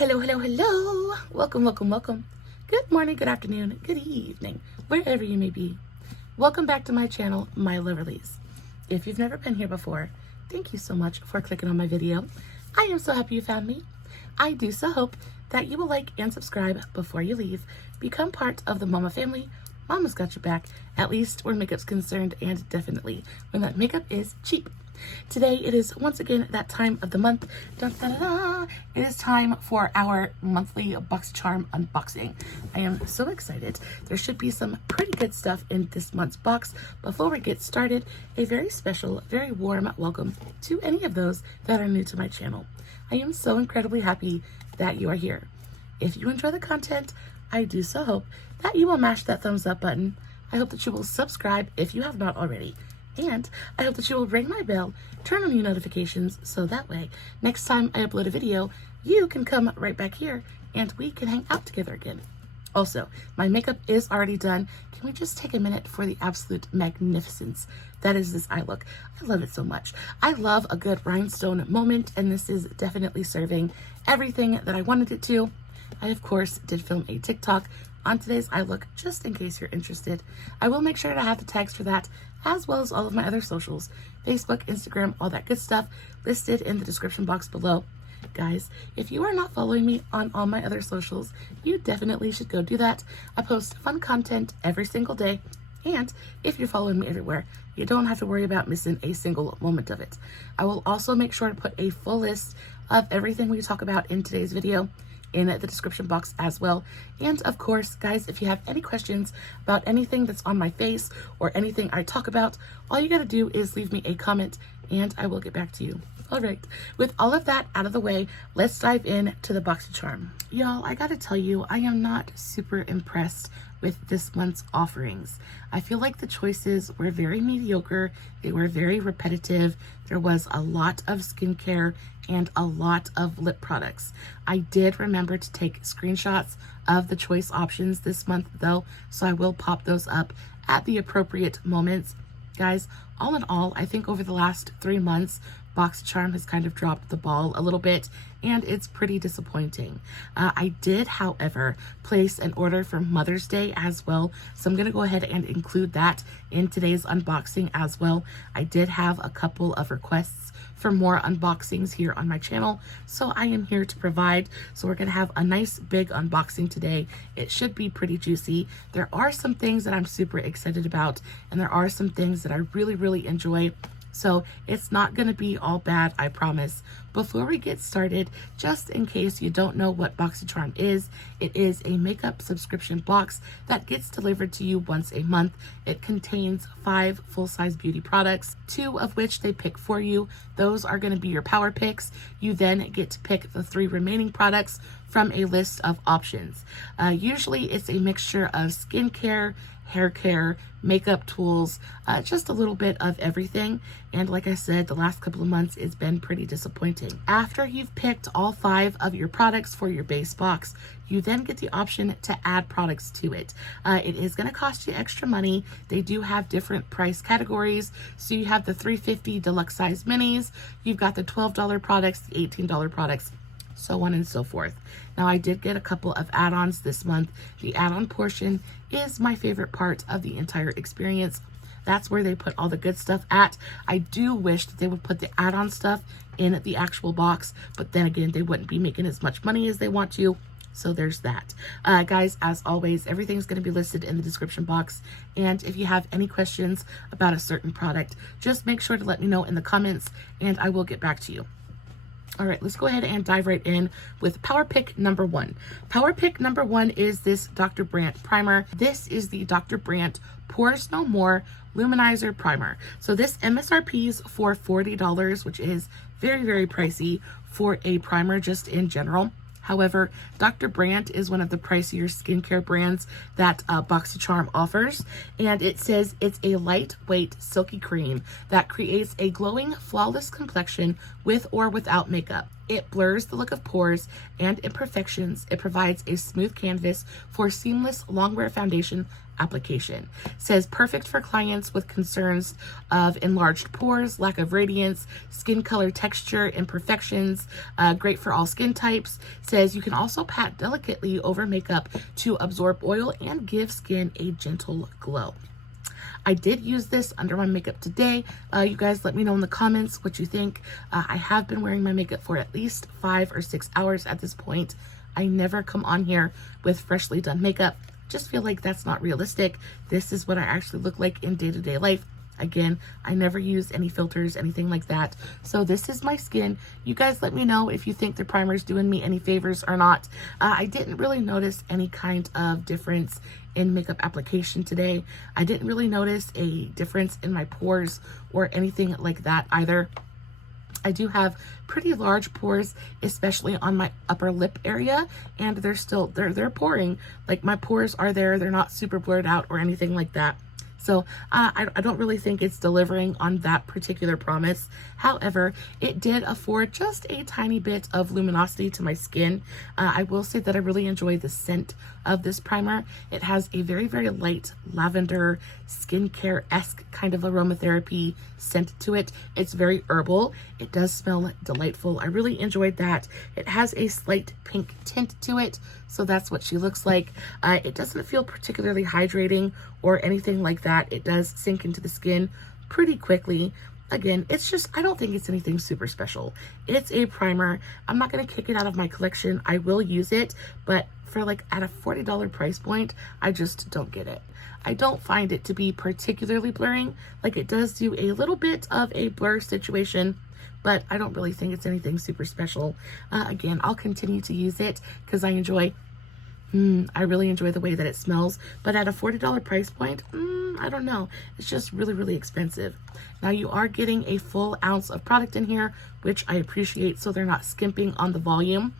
Hello. Welcome. Good morning, good afternoon, good evening, wherever you may be. Welcome back to my channel, my Beverlys. If you've never been here before, thank you so much for clicking on my video. I am so happy you found me. I do so hope that you will like and subscribe before you leave. Become part of the Mama family. Mama's got your back, at least where makeup's concerned, and definitely when that makeup is cheap. Today it is once again that time of the month. Dun, dun, dun, dun. It is time for our monthly BoxyCharm unboxing. I am so excited. There should be some pretty good stuff in this month's box. Before we get started, a very special, very warm welcome to any of those that are new to my channel. I am so incredibly happy that you are here. If you enjoy the content, I do so hope that you will mash that thumbs up button. I hope that you will subscribe if you have not already. And I hope that you will ring my bell, turn on your notifications, so that way, next time I upload a video, you can come right back here and we can hang out together again. Also, my makeup is already done. Can we just take a minute for the absolute magnificence that is this eye look? I love it so much. I love a good rhinestone moment, and this is definitely serving everything that I wanted it to. I, of course, did film a TikTok on today's eye look, just in case you're interested. I will make sure to have the tags for that, as well as all of my other socials, Facebook, Instagram, all that good stuff, listed in the description box below. Guys, if you are not following me on all my other socials, you definitely should go do that. I post fun content every single day, and if you're following me everywhere, you don't have to worry about missing a single moment of it. I will also make sure to put a full list of everything we talk about in today's video in the description box as well. And of course, guys, if you have any questions about anything that's on my face or anything I talk about, all you gotta do is leave me a comment and I will get back to you. All right, with all of that out of the way, let's dive in to the BoxyCharm. Y'all, I gotta tell you, I am not super impressed with this month's offerings. I feel like the choices were very mediocre. They were very repetitive. There was a lot of skincare and a lot of lip products. I did remember to take screenshots of the choice options this month though, so I will pop those up at the appropriate moments. Guys, all in all, I think over the last 3 months, BoxyCharm has kind of dropped the ball a little bit, and it's pretty disappointing. I did, however, place an order for Mother's Day as well, so I'm going to go ahead and include that in today's unboxing as well. I did have a couple of requests for more unboxings here on my channel, so I am here to provide. So we're going to have a nice big unboxing today. It should be pretty juicy. There are some things that I'm super excited about, and there are some things that I really enjoy. So it's not going to be all bad, I promise. Before we get started, just in case you don't know what BoxyCharm is, it is a makeup subscription box that gets delivered to you once a month. It contains 5 full-size beauty products, 2 of which they pick for you. Those are going to be your power picks. You then get to pick the 3 remaining products from a list of options. Usually it's a mixture of skincare, hair care, makeup tools, just a little bit of everything. And like I said, the last couple of months it's been pretty disappointing. After you've picked all 5 of your products for your base box, you then get the option to add products to it. It is going to cost you extra money. They do have different price categories. So you have the $3.50 deluxe size minis, you've got the $12 products, the $18 products, so on and so forth. Now, I did get a couple of add-ons this month. The add-on portion is my favorite part of the entire experience. That's where they put all the good stuff at. I do wish that they would put the add-on stuff in the actual box, but then again, they wouldn't be making as much money as they want to. So there's that. Guys, as always, everything's going to be listed in the description box. And if you have any questions about a certain product, just make sure to let me know in the comments and I will get back to you. All right, let's go ahead and dive right in with Power Pick number 1. Power Pick number 1 is this Dr. Brandt primer. This is the Dr. Brandt Pores No More Luminizer Primer. So this MSRP's for $40, which is very pricey for a primer just in general. However, Dr. Brandt is one of the pricier skincare brands that BoxyCharm offers, and it says it's a lightweight silky cream that creates a glowing, flawless complexion with or without makeup. It blurs the look of pores and imperfections. It provides a smooth canvas for seamless long-wear foundation application. It says perfect for clients with concerns of enlarged pores, lack of radiance, skin color texture, imperfections, great for all skin types. It says you can also pat delicately over makeup to absorb oil and give skin a gentle glow. I did use this under my makeup today. You guys let me know in the comments what you think. I have been wearing my makeup for at least 5 or 6 hours at this point. I never come on here with freshly done makeup. Just feel like that's not realistic. This is what I actually look like in day-to-day life. Again, I never use any filters, anything like that. So this is my skin. You guys let me know if you think the primer is doing me any favors or not. I didn't really notice any kind of difference in makeup application today. I didn't really notice a difference in my pores or anything like that either. I do have pretty large pores, especially on my upper lip area, and they're pouring. Like, my pores are there. They're not super blurred out or anything like that. So I don't really think it's delivering on that particular promise. However, it did afford just a tiny bit of luminosity to my skin. I will say that I really enjoy the scent of this primer. It has a very, very light lavender skincare-esque kind of aromatherapy scent to it. It's very herbal. It does smell delightful. I really enjoyed that. It has a slight pink tint to it, so that's what she looks like. It doesn't feel particularly hydrating or anything like that. It does sink into the skin pretty quickly. Again, it's just, I don't think it's anything super special. It's a primer. I'm not going to kick it out of my collection. I will use it, but for like at a $40 price point, I just don't get it. I don't find it to be particularly blurring. Like, it does do a little bit of a blur situation, but I don't really think it's anything super special. Again, I'll continue to use it because I really enjoy the way that it smells, but at a $40 price point, I don't know. It's just really, really expensive. Now, you are getting a full ounce of product in here, which I appreciate, so they're not skimping on the volume.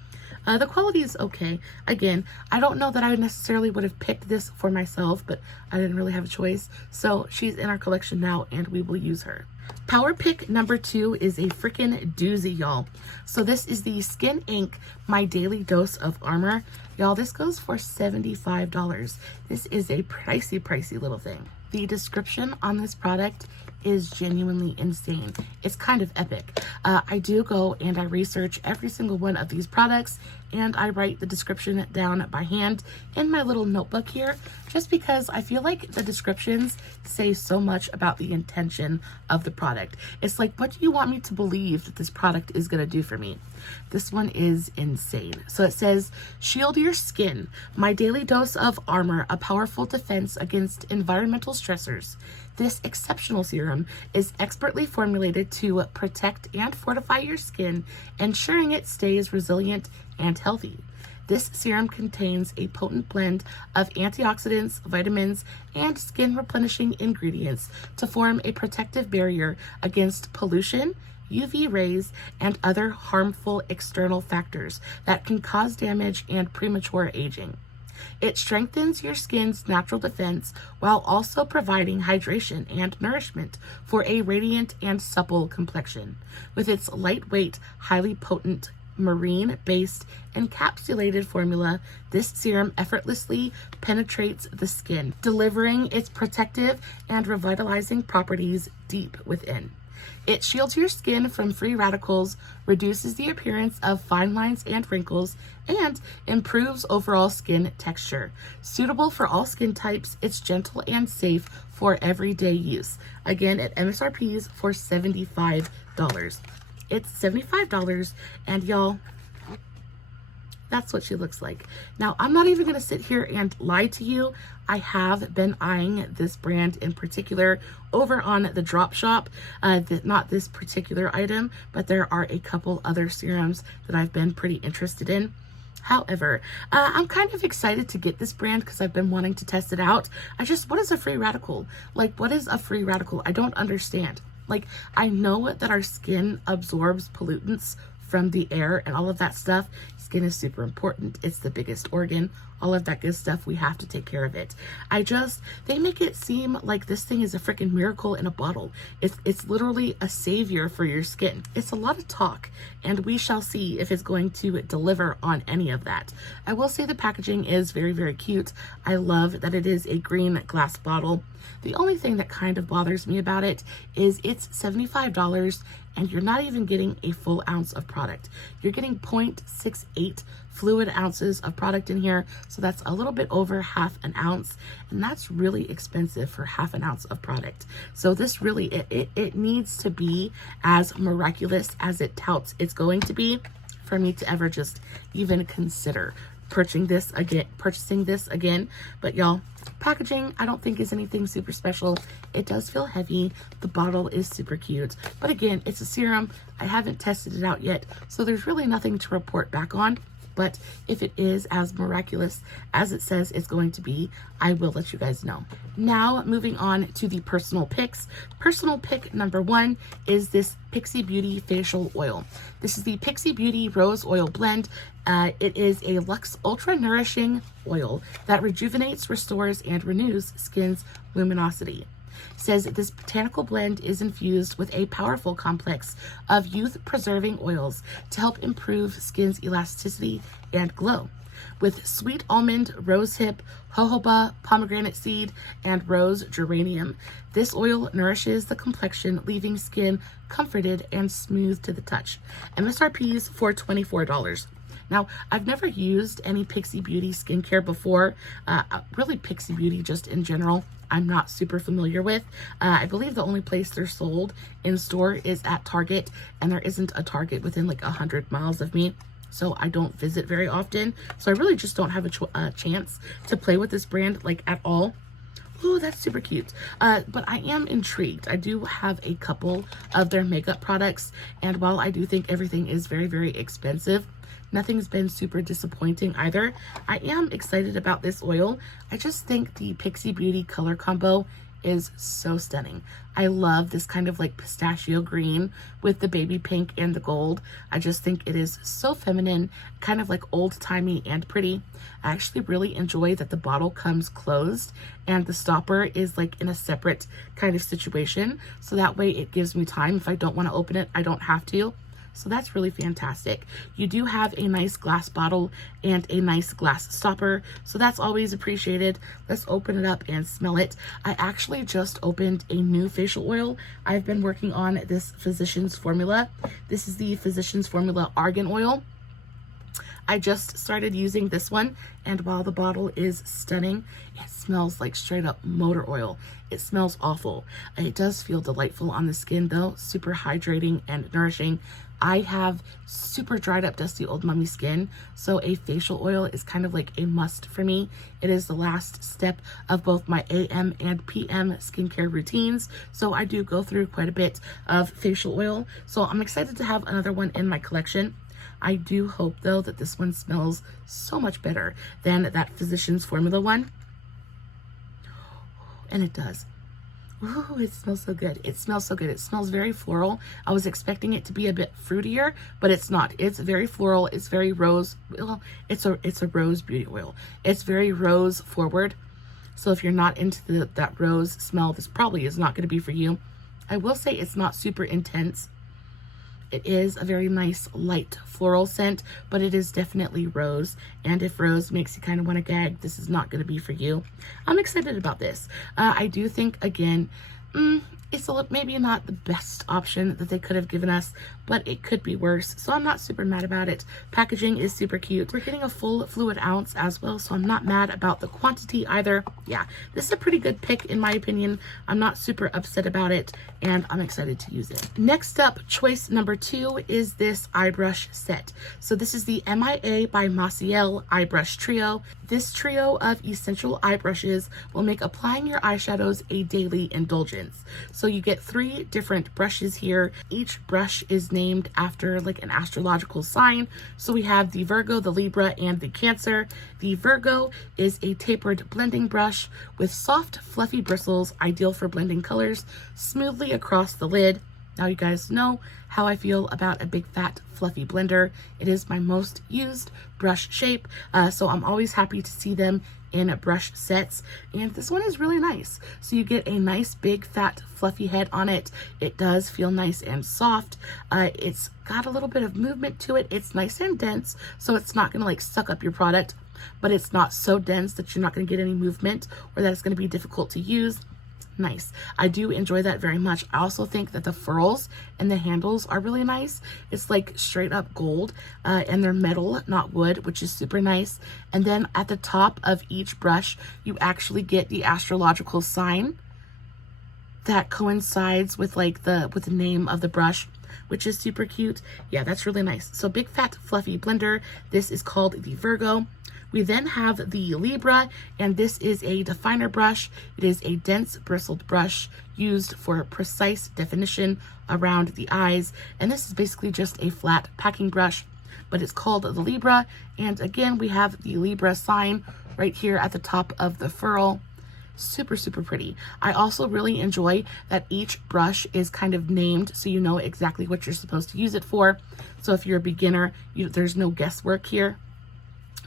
The quality is okay. Again, I don't know that I necessarily would have picked this for myself, but I didn't really have a choice. So she's in our collection now, and we will use her. Power pick number 2 is a freaking doozy, y'all. So this is the Skin Inc. My Daily Dose of Armour. Y'all, this goes for $75. This is a pricey little thing. The description on this product is genuinely insane. It's kind of epic. I do go and I research every single one of these products, and I write the description down by hand in my little notebook here, just because I feel like the descriptions say so much about the intention of the product. It's like, what do you want me to believe that this product is going to do for me? This one is insane. So it says, shield your skin. My daily dose of Armour, a powerful defense against environmental stressors. This exceptional serum is expertly formulated to protect and fortify your skin, ensuring it stays resilient and healthy. This serum contains a potent blend of antioxidants, vitamins, and skin replenishing ingredients to form a protective barrier against pollution, UV rays, and other harmful external factors that can cause damage and premature aging. It strengthens your skin's natural defense while also providing hydration and nourishment for a radiant and supple complexion. With its lightweight, highly potent, marine-based encapsulated formula, this serum effortlessly penetrates the skin, delivering its protective and revitalizing properties deep within. It shields your skin from free radicals, reduces the appearance of fine lines and wrinkles, and improves overall skin texture. Suitable for all skin types, it's gentle and safe for everyday use. Again, at MSRP's for $75. It's $75, and y'all, that's what she looks like. Now, I'm not even going to sit here and lie to you. I have been eyeing this brand in particular over on the Drop Shop. Not this particular item, but there are a couple other serums that I've been pretty interested in. However, I'm kind of excited to get this brand because I've been wanting to test it out. What is a free radical? Like, what is a free radical? I don't understand. Like, I know that our skin absorbs pollutants from the air and all of that stuff. Skin is super important. It's the biggest organ. All of that good stuff, we have to take care of it. They make it seem like this thing is a freaking miracle in a bottle. It's literally a savior for your skin. It's a lot of talk, and we shall see if it's going to deliver on any of that. I will say the packaging is very, very cute. I love that it is a green glass bottle. The only thing that kind of bothers me about it is it's $75 and you're not even getting a full ounce of product. You're getting 0.68 fluid ounces of product in here. So that's a little bit over half an ounce. And that's really expensive for half an ounce of product. So this really, it needs to be as miraculous as it touts it's going to be for me to ever just even consider purchasing this again. But y'all, packaging I don't think is anything super special. It does feel heavy. The bottle is super cute, but again, it's a serum. I haven't tested it out yet, so there's really nothing to report back on. But if it is as miraculous as it says it's going to be, I will let you guys know. Now, moving on to the personal picks. Personal pick number 1 is this Pixi Beauty Facial Oil. This is the Pixi Beauty Rose Oil Blend. It is a Luxe Ultra Nourishing Oil that rejuvenates, restores, and renews skin's luminosity. Says this botanical blend is infused with a powerful complex of youth-preserving oils to help improve skin's elasticity and glow. With sweet almond, rosehip, jojoba, pomegranate seed, and rose geranium, this oil nourishes the complexion, leaving skin comforted and smooth to the touch. MSRP is for $24. Now, I've never used any Pixi Beauty skincare before. Really Pixi Beauty just in general, I'm not super familiar with. I believe the only place they're sold in store is at Target, and there isn't a Target within like 100 miles of me. So I don't visit very often. So I really just don't have a chance to play with this brand like at all. Ooh, that's super cute. But I am intrigued. I do have a couple of their makeup products, and while I do think everything is very, very expensive, nothing's been super disappointing either. I am excited about this oil. I just think the Pixi Beauty color combo is so stunning. I love this kind of like pistachio green with the baby pink and the gold. I just think it is so feminine, kind of like old-timey and pretty. I actually really enjoy that the bottle comes closed and the stopper is like in a separate kind of situation. So that way it gives me time. If I don't want to open it, I don't have to. So that's really fantastic. You do have a nice glass bottle and a nice glass stopper, so that's always appreciated. Let's open it up and smell it. I actually just opened a new facial oil. I've been working on this Physicians Formula. This is the Physicians Formula Argan Oil. I just started using this one, and while the bottle is stunning, it smells like straight up motor oil. It smells awful. It does feel delightful on the skin though, super hydrating and nourishing. I have super dried up, dusty old mummy skin, so a facial oil is kind of like a must for me. It is the last step of both my AM and PM skincare routines, so I do go through quite a bit of facial oil. So I'm excited to have another one in my collection. I do hope though that this one smells so much better than that Physicians Formula one. And it does. Ooh, it smells so good. It smells so good. It smells very floral. I was expecting it to be a bit fruitier, but it's not. It's very floral. It's very rose. Well, it's a rose beauty oil. It's very rose forward. So if you're not into that rose smell, this probably is not going to be for you. I will say it's not super intense. It is a very nice light floral scent, but it is definitely rose. And if rose makes you kind of want to gag, this is not going to be for you. I'm excited about this. I do think, again, it's maybe not the best option that they could have given us, but it could be worse. So I'm not super mad about it. Packaging is super cute. We're getting a full fluid ounce as well, so I'm not mad about the quantity either. Yeah, this is a pretty good pick in my opinion. I'm not super upset about it, and I'm excited to use it. Next up, choice number 2 is this eye brush set. So this is the MIA by Massiel eye brush trio. This trio of essential eye brushes will make applying your eyeshadows a daily indulgence. So you get 3 different brushes here. Each brush is named after like an astrological sign. So we have the Virgo, the Libra, and the Cancer. The Virgo is a tapered blending brush with soft, fluffy bristles, ideal for blending colors smoothly across the lid. Now you guys know how I feel about a big fat fluffy blender. It is my most used brush shape, so I'm always happy to see them in brush sets, and this one is really nice. So you get a nice big fat fluffy head on it. It does feel nice and soft. It's got a little bit of movement to it. It's nice and dense, so it's not gonna like suck up your product, but it's not so dense that you're not gonna get any movement or that it's gonna be difficult to use. Nice. I do enjoy that very much. I also think that the furls and the handles are really nice. It's like straight up gold, and they're metal, not wood, which is super nice. And then at the top of each brush, you actually get the astrological sign that coincides with like the name of the brush, which is super cute. Yeah, that's really nice. So big fat fluffy blender. This is called the Virgo. We then have the Libra, and this is a definer brush. It is a dense bristled brush used for precise definition around the eyes. And this is basically just a flat packing brush, but it's called the Libra. And again, we have the Libra sign right here at the top of the furl. Super, super pretty. I also really enjoy that each brush is kind of named so you know exactly what you're supposed to use it for. So if you're a beginner, there's no guesswork here.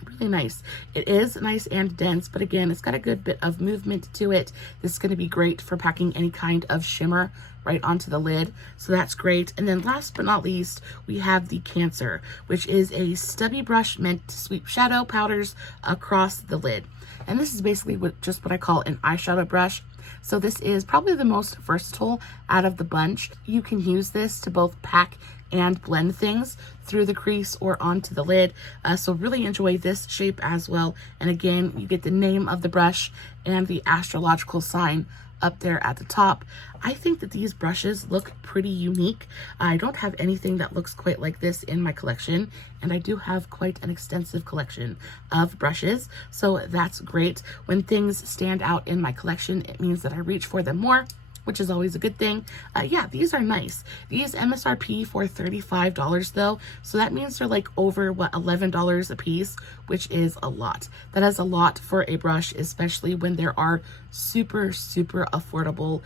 Really nice. It is nice and dense, but again, it's got a good bit of movement to it. This is going to be great for packing any kind of shimmer right onto the lid, so that's great. And then last but not least, we have the Cancer, which is a stubby brush meant to sweep shadow powders across the lid. And this is basically just what I call an eyeshadow brush. So this is probably the most versatile out of the bunch. You can use this to both pack and blend things through the crease or onto the lid. So really enjoy this shape as well. And again, you get the name of the brush and the astrological sign up there at the top. I think that these brushes look pretty unique. I don't have anything that looks quite like this in my collection, and I do have quite an extensive collection of brushes, so that's great. When things stand out in my collection, it means that I reach for them more, which is always a good thing. Yeah, these are nice. These MSRP for $35 though, so that means they're like over, what, $11 a piece, which is a lot. That is a lot for a brush, especially when there are super, super affordable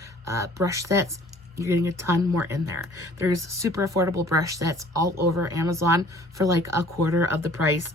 brush sets. You're getting a ton more in there. There's super affordable brush sets all over Amazon for like a quarter of the price.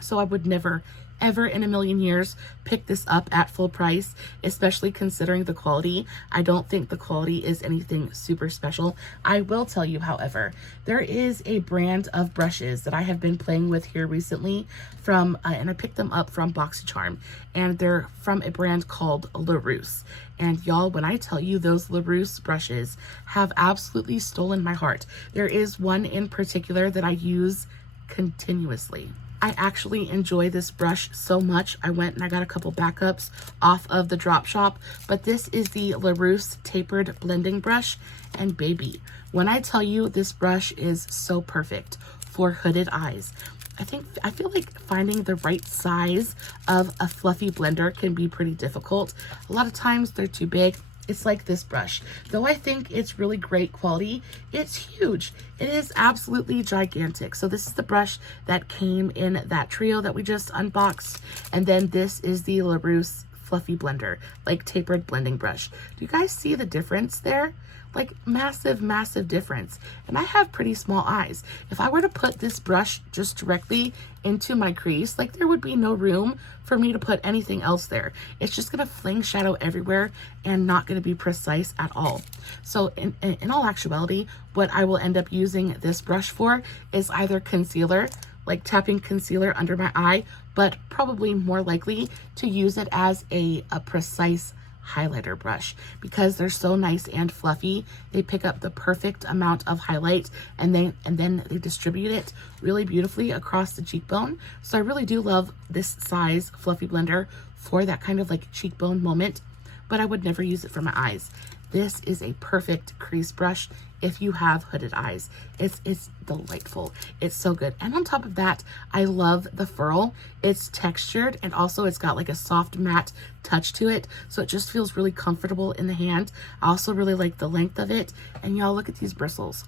So I would never, ever in a million years pick this up at full price, especially considering the quality. I don't think the quality is anything super special. I will tell you, however, there is a brand of brushes that I have been playing with here recently from, and I picked them up from BoxyCharm, and they're from a brand called LaRousse. And y'all, when I tell you those LaRousse brushes have absolutely stolen my heart. There is one in particular that I use continuously. I actually enjoy this brush so much. I went and I got a couple backups off of the drop shop, but this is the LaRousse tapered blending brush, and baby, when I tell you this brush is so perfect for hooded eyes. I feel like finding the right size of a fluffy blender can be pretty difficult. A lot of times they're too big. It's like this brush. Though I think it's really great quality, it's huge. It is absolutely gigantic. So this is the brush that came in that trio that we just unboxed. And then this is the LaRousse Fluffy Blender, like tapered blending brush. Do you guys see the difference there? Like massive, massive difference. And I have pretty small eyes. If I were to put this brush just directly into my crease, like there would be no room for me to put anything else there. It's just gonna fling shadow everywhere and not gonna be precise at all. So in all actuality, what I will end up using this brush for is either concealer, like tapping concealer under my eye, but probably more likely to use it as a precise highlighter brush because they're so nice and fluffy. They pick up the perfect amount of highlight and then they distribute it really beautifully across the cheekbone. So I really do love this size fluffy blender for that kind of like cheekbone moment, but I would never use it for my eyes. This is a perfect crease brush if you have hooded eyes. It's delightful. It's so good. And on top of that, I love the furl. It's textured and also it's got like a soft matte touch to it. So it just feels really comfortable in the hand. I also really like the length of it. And y'all, look at these bristles.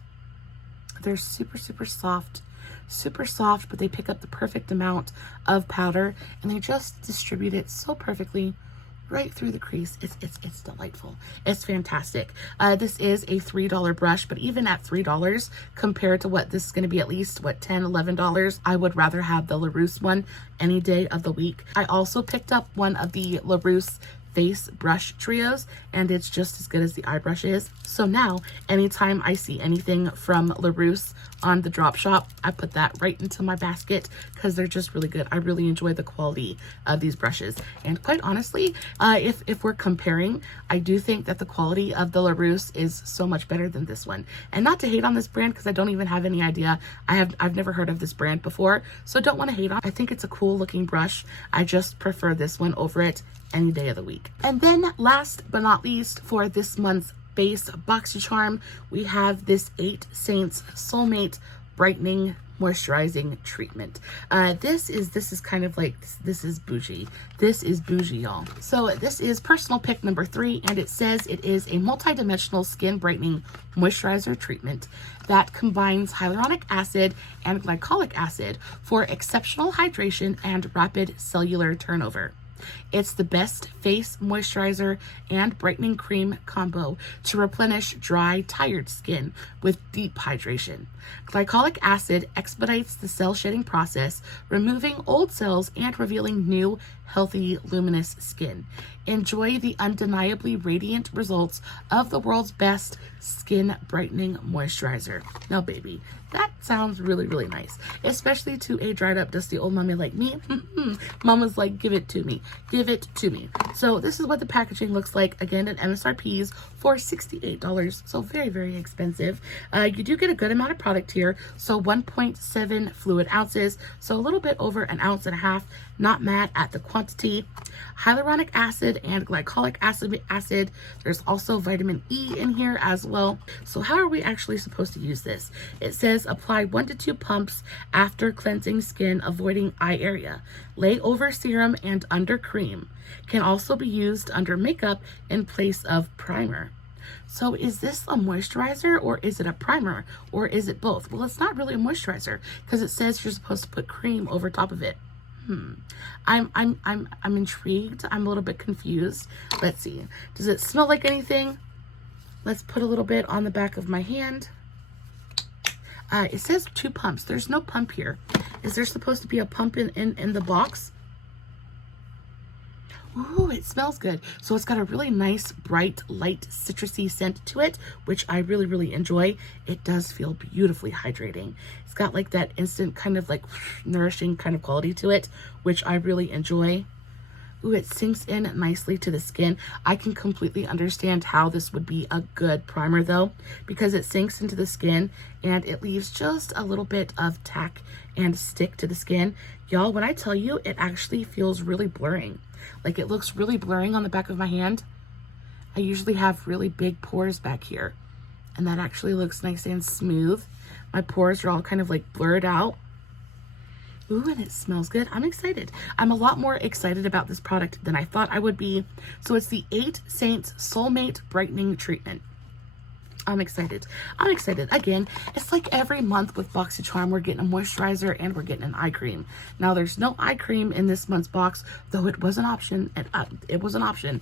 They're super, super soft, but they pick up the perfect amount of powder and they just distribute it so perfectly right through the crease. It's delightful. It's fantastic. This is a $3 brush, but even at $3 compared to what this is going to be, at least what, $10, $11, I would rather have the LaRousse one any day of the week. I also picked up one of the LaRousse face brush trios, and it's just as good as the eye brush is. So now anytime I see anything from LaRousse on the drop shop, I put that right into my basket because they're just really good. I really enjoy the quality of these brushes, and quite honestly, if we're comparing, I do think that the quality of the LaRousse is so much better than this one. And not to hate on this brand, because I don't even have any idea. I've never heard of this brand before, so don't want to hate on. I think it's a cool looking brush. I just prefer this one over it any day of the week. And then last but not least, for this month's base BoxyCharm, we have this 8 Saints Soulmate Brightening Moisturizing Treatment. This is kind of like, this is bougie. This is bougie, y'all. So this is personal pick number 3, and it says it is a multi-dimensional skin brightening moisturizer treatment that combines hyaluronic acid and glycolic acid for exceptional hydration and rapid cellular turnover. It's the best face moisturizer and brightening cream combo to replenish dry, tired skin with deep hydration. Glycolic acid expedites the cell shedding process, removing old cells and revealing new, healthy, luminous skin. Enjoy the undeniably radiant results of the world's best skin brightening moisturizer. Now, baby, that sounds really, really nice, especially to a dried up, dusty old mommy like me. Mama's like, give it to me. Give it to me. So this is what the packaging looks like. Again, at MSRPs for $68. So very, very expensive. You do get a good amount of product here. So 1.7 fluid ounces. So a little bit over an ounce and a half. Not mad at the quantity. Hyaluronic acid and glycolic acid. There's also vitamin E in here as well. So how are we actually supposed to use this? It says apply 1 to 2 pumps after cleansing skin, avoiding eye area. Lay over serum and under cream. Can also be used under makeup in place of primer. So is this a moisturizer, or is it a primer, or is it both? Well, it's not really a moisturizer because it says you're supposed to put cream over top of it. I'm intrigued. I'm a little bit confused. Let's see. Does it smell like anything? Let's put a little bit on the back of my hand. It says 2 pumps. There's no pump here. Is there supposed to be a pump in the box? Ooh, it smells good. So it's got a really nice, bright, light, citrusy scent to it, which I really, really enjoy. It does feel beautifully hydrating. It's got like that instant kind of like nourishing kind of quality to it, which I really enjoy. Ooh, it sinks in nicely to the skin. I can completely understand how this would be a good primer though, because it sinks into the skin and it leaves just a little bit of tack and stick to the skin. Y'all, when I tell you, it actually feels really blurring. Like it looks really blurring on the back of my hand. I usually have really big pores back here, and that actually looks nice and smooth. My pores are all kind of like blurred out. Ooh, and it smells good. I'm excited. I'm a lot more excited about this product than I thought I would be. So it's the 8 Saints Soulmate Brightening Treatment. I'm excited. I'm excited. Again, it's like every month with BoxyCharm, we're getting a moisturizer and we're getting an eye cream. Now, there's no eye cream in this month's box, though it was an option. It was an option.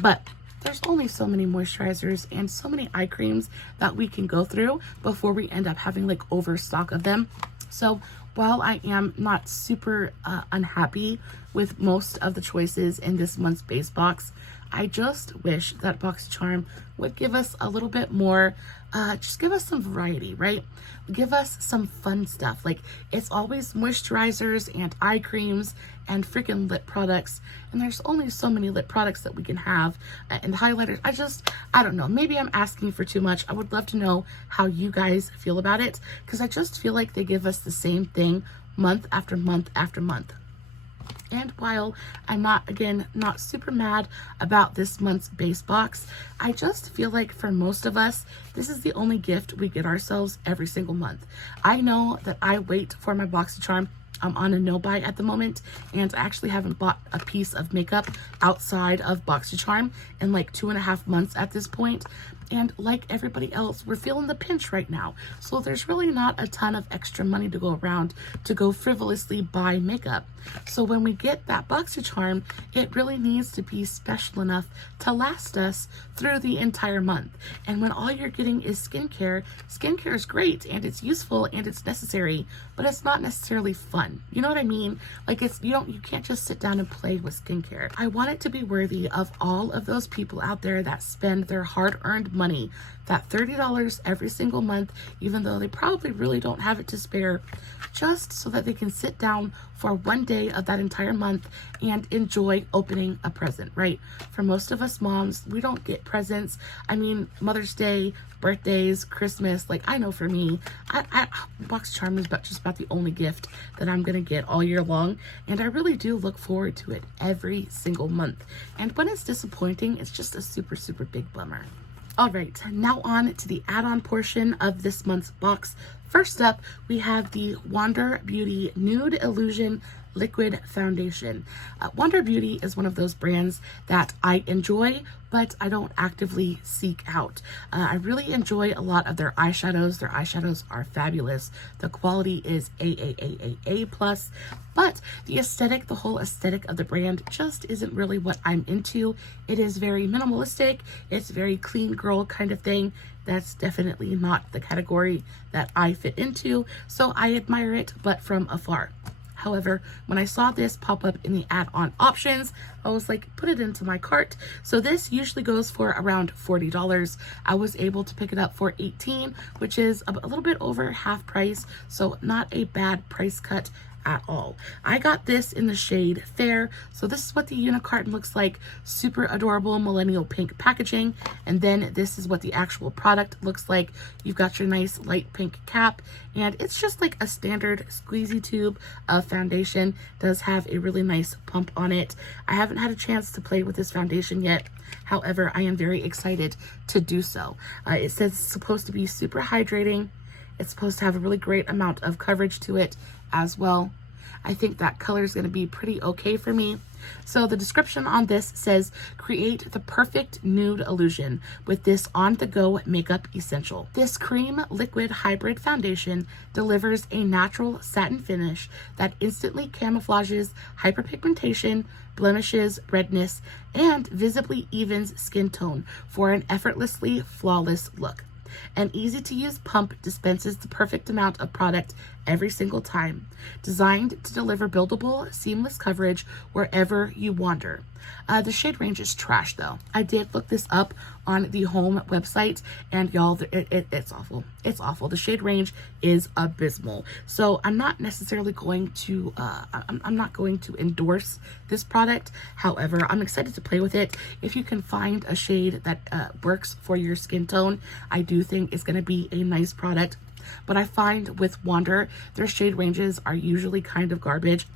But there's only so many moisturizers and so many eye creams that we can go through before we end up having like overstock of them. So while I am not super unhappy with most of the choices in this month's base box, I just wish that BoxyCharm would give us a little bit more, just give us some variety, right? Give us some fun stuff. Like, it's always moisturizers and eye creams and freaking lip products, and there's only so many lip products that we can have, and highlighters. I don't know, maybe I'm asking for too much. I would love to know how you guys feel about it, because I just feel like they give us the same thing month after month after month. And while I'm not super mad about this month's base box, I just feel like for most of us, this is the only gift we get ourselves every single month. I know that I wait for my BoxyCharm. I'm on a no-buy at the moment, and I actually haven't bought a piece of makeup outside of BoxyCharm in like 2.5 months at this point. And like everybody else, we're feeling the pinch right now. So there's really not a ton of extra money to go around to go frivolously buy makeup. So when we get that BoxyCharm, it really needs to be special enough to last us through the entire month. And when all you're getting is skincare is great and it's useful and it's necessary, but it's not necessarily fun. You know what I mean? Like you can't just sit down and play with skincare. I want it to be worthy of all of those people out there that spend their hard-earned money, that $30 every single month, even though they probably really don't have it to spare, just so that they can sit down for one day of that entire month and enjoy opening a present, right? For most of us moms, we don't get presents. I mean, Mother's Day, birthdays, Christmas, like I know for me, BoxyCharm is just about the only gift that I'm gonna get all year long, and I really do look forward to it every single month. And when it's disappointing, it's just a super, super big bummer. All right, now on to the add-on portion of this month's box. First up, we have the Wander Beauty Nude Illusion Liquid Foundation. Wander Beauty is one of those brands that I enjoy, but I don't actively seek out. I really enjoy a lot of their eyeshadows. Their eyeshadows are fabulous. The quality is A+, but the aesthetic, the whole aesthetic of the brand just isn't really what I'm into. It is very minimalistic. It's very clean girl kind of thing. That's definitely not the category that I fit into, so I admire it, but from afar. However, when I saw this pop up in the add-on options, I was like, put it into my cart. So this usually goes for around $40. I was able to pick it up for $18, which is a little bit over half price, so not a bad price cut at all. I got this in the shade Fair. So this is what the unicarton looks like. Super adorable millennial pink packaging. And then this is what the actual product looks like. You've got your nice light pink cap, and it's just like a standard squeezy tube of foundation. It does have a really nice pump on it. I haven't had a chance to play with this foundation yet. However, I am very excited to do so. It says it's supposed to be super hydrating. It's supposed to have a really great amount of coverage to it as well. I think that color is going to be pretty okay for me. So the description on this says, create the perfect nude illusion with this on-the-go makeup essential. This cream liquid hybrid foundation delivers a natural satin finish that instantly camouflages hyperpigmentation, blemishes, redness, and visibly evens skin tone for an effortlessly flawless look. An easy-to-use pump dispenses the perfect amount of product every single time, designed to deliver buildable, seamless coverage wherever you wander. The shade range is trash, though. I did look this up on the home website, and y'all, it's awful. It's awful. The shade range is abysmal. So I'm not necessarily going to, I'm not going to endorse this product. However, I'm excited to play with it. If you can find a shade that works for your skin tone, I do think it's going to be a nice product. But I find with Wander, their shade ranges are usually kind of garbage.